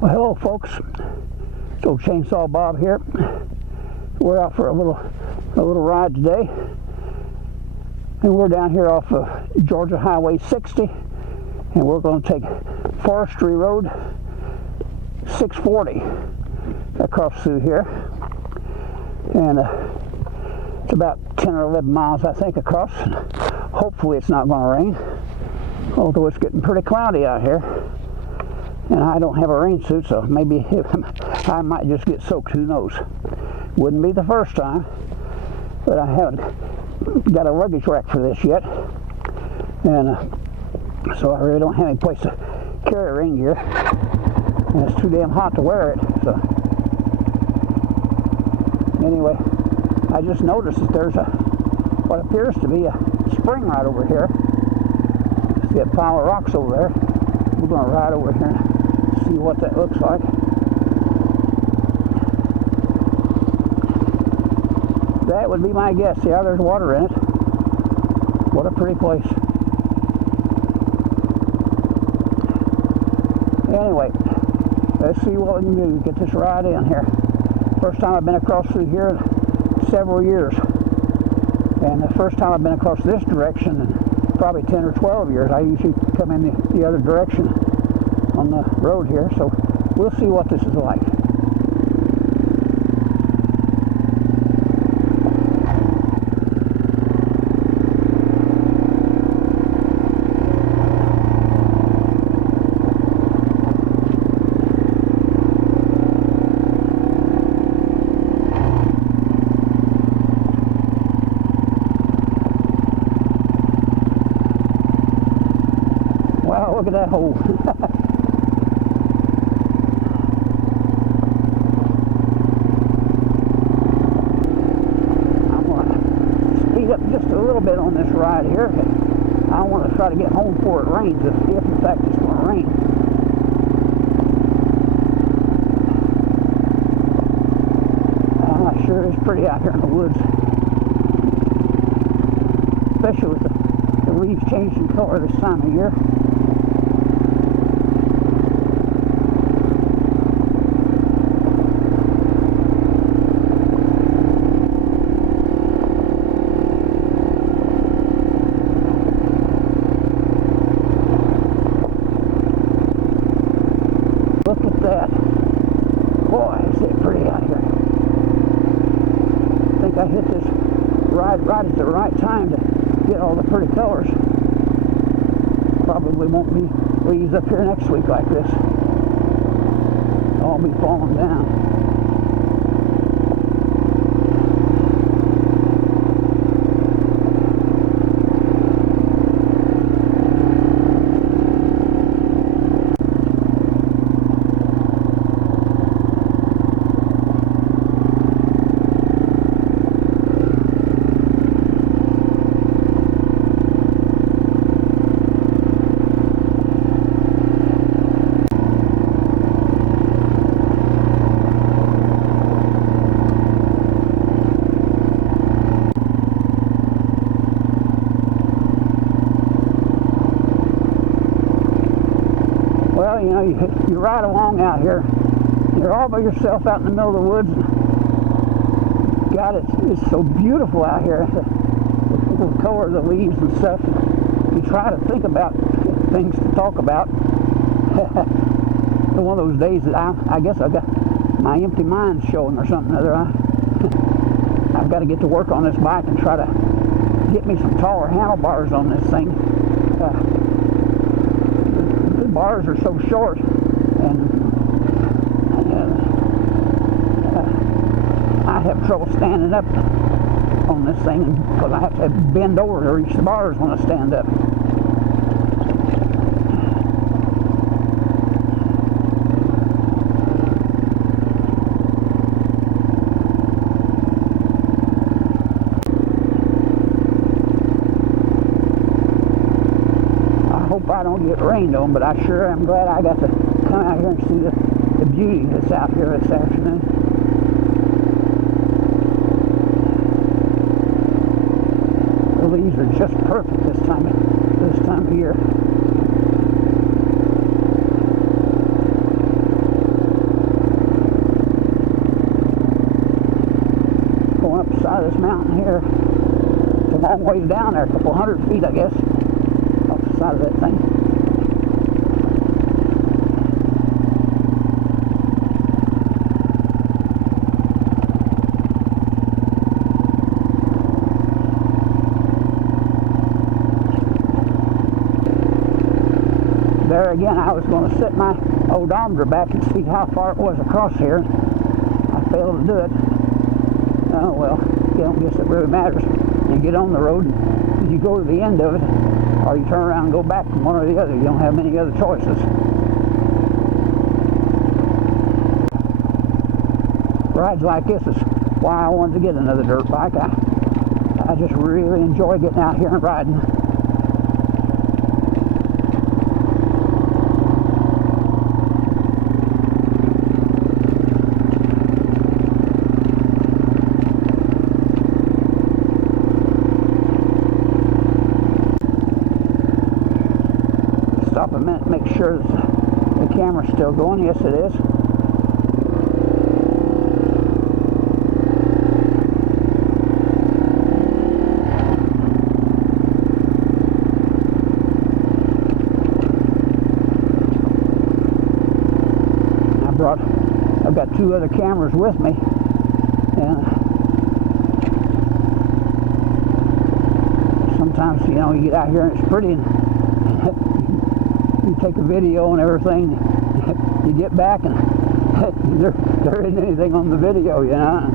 Well, hello folks, it's old Chainsawbob here. We're out for a little ride today, and we're down here off of Georgia Highway 60, and we're going to take Forestry Road 640 across through here, and it's about 10 or 11 miles I think across. Hopefully it's not going to rain, although it's getting pretty cloudy out here. And I don't have a rain suit, so maybe I might just get soaked, who knows. Wouldn't be the first time, but I haven't got a luggage rack for this yet. And so I really don't have any place to carry rain gear. And it's too damn hot to wear it, so. Anyway, I just noticed that there's what appears to be a spring right over here. See a pile of rocks over there. We're going to ride over here and see what that looks like. That would be my guess. Yeah, there's water in it. What a pretty place. Anyway, let's see what we can do to get this ride in here. First time I've been across through here in several years. And the first time I've been across this direction in probably 10 or 12 years. I usually come in the other direction on the road here, so we'll see what this is like. Wow, look at that hole. I'm going to speed up just a little bit on this ride here. I want to try to get home before it rains, if in fact it's going to rain. Sure is pretty out here in the woods. Especially with the leaves changing color this time of year. Look at that. Boy, is it pretty out here. I think I hit this ride right at the right time to get all the pretty colors. Probably won't be leaves up here next week like this. All be falling down. Well, you know, you ride along out here. You're all by yourself out in the middle of the woods. God, it's so beautiful out here. The color of the leaves and stuff. You try to think about things to talk about. It's one of those days that I guess I've got my empty mind showing or something or other. I've got to get to work on this bike and try to get me some taller handlebars on this thing. The bars are so short, and I have trouble standing up on this thing because I have to bend over to reach the bars when I stand up. I don't get rained on, but I sure am glad I got to come out here and see the beauty that's out here this afternoon. The leaves are just perfect this time of year. side of this mountain here. It's a long ways down there, a couple hundred feet, I guess, off the side of that thing. There again, I was going to set my odometer back and see how far it was across here. I failed to do it. Oh well, I don't guess it really matters. You get on the road and you go to the end of it, or you turn around and go back from one or the other. You don't have many other choices. Rides like this is why I wanted to get another dirt bike. I just really enjoy getting out here and riding. Stop a minute, make sure the camera's still going. Yes, it is. I've got two other cameras with me, and sometimes, you know, you get out here and it's pretty, and you take a video and everything, you get back and there isn't anything on the video, you know.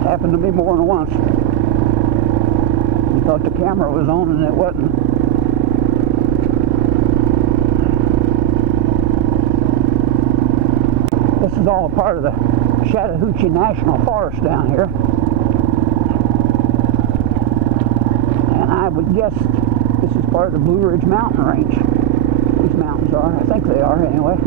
It happened to me more than once. You thought the camera was on and it wasn't. This is all a part of the Chattahoochee National Forest down here. And I would guess this is part of the Blue Ridge Mountain Range. These mountains are. I think they are anyway.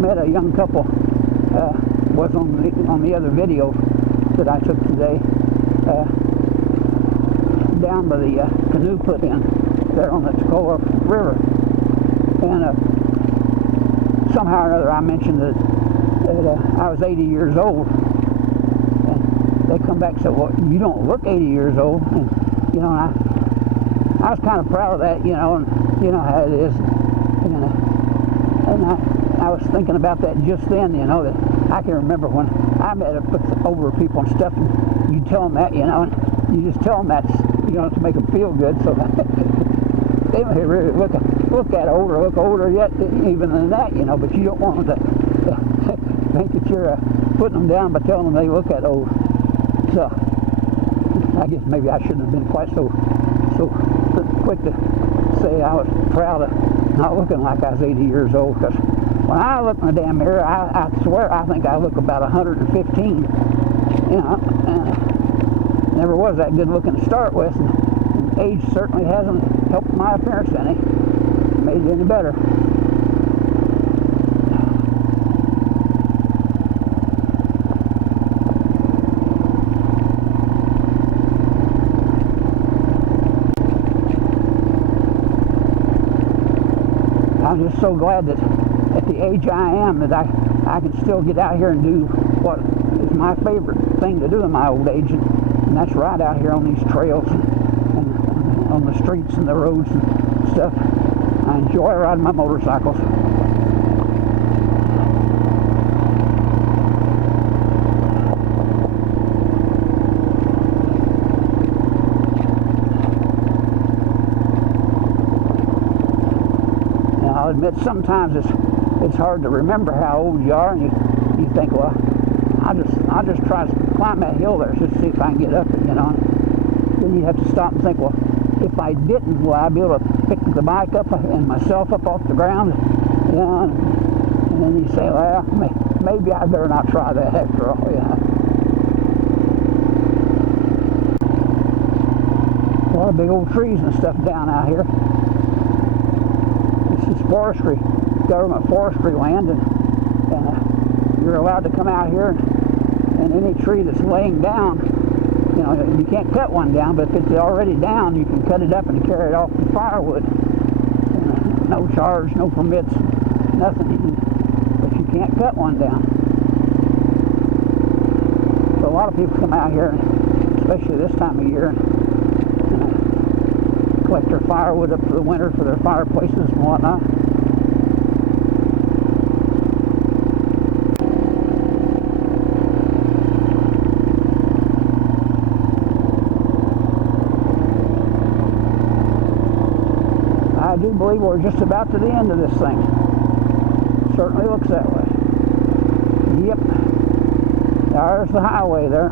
Met a young couple, was on the other video that I took today, down by the canoe put in there on the Toccoa River, and somehow or another I mentioned that I was 80 years old, and they come back and said, well, you don't look 80 years old, and you know, and I was kind of proud of that, you know, and you know how it is, and I was thinking about that just then, you know, that I can remember when I met up with older people and stuff, and you tell them that, you know, and you just tell them that, you know, to make them feel good, so they may really look older yet even than that, you know, but you don't want them to think that you're putting them down by telling them they look that old. So I guess maybe I shouldn't have been quite so quick to say I was proud of not looking like I was 80 years old, because when I look in the damn mirror, I swear I think I look about 115. You know, never was that good looking to start with, and age certainly hasn't helped my appearance any, made it any better. I'm just so glad that at the age I am that I can still get out here and do what is my favorite thing to do in my old age, and that's ride out here on these trails and on the streets and the roads and stuff. I enjoy riding my motorcycles. I'll admit sometimes it's hard to remember how old you are, and you think, well, I'll just try to climb that hill there just to see if I can get up it, you know. then you have to stop and think, well, if I didn't, will I be able to pick the bike up and myself up off the ground? You know, and then you say, well, maybe I better not try that after all. You know. A lot of big old trees and stuff down out here. This is forestry, government forestry land, and you're allowed to come out here, and any tree that's laying down, you know, you can't cut one down, but if it's already down, you can cut it up and carry it off for firewood. No charge, no permits, nothing. But you can't cut one down. So a lot of people come out here, especially this time of year, and collect their firewood up for the winter for their fireplaces and whatnot. I do believe we're just about to the end of this thing. Certainly looks that way. Yep. There's the highway there.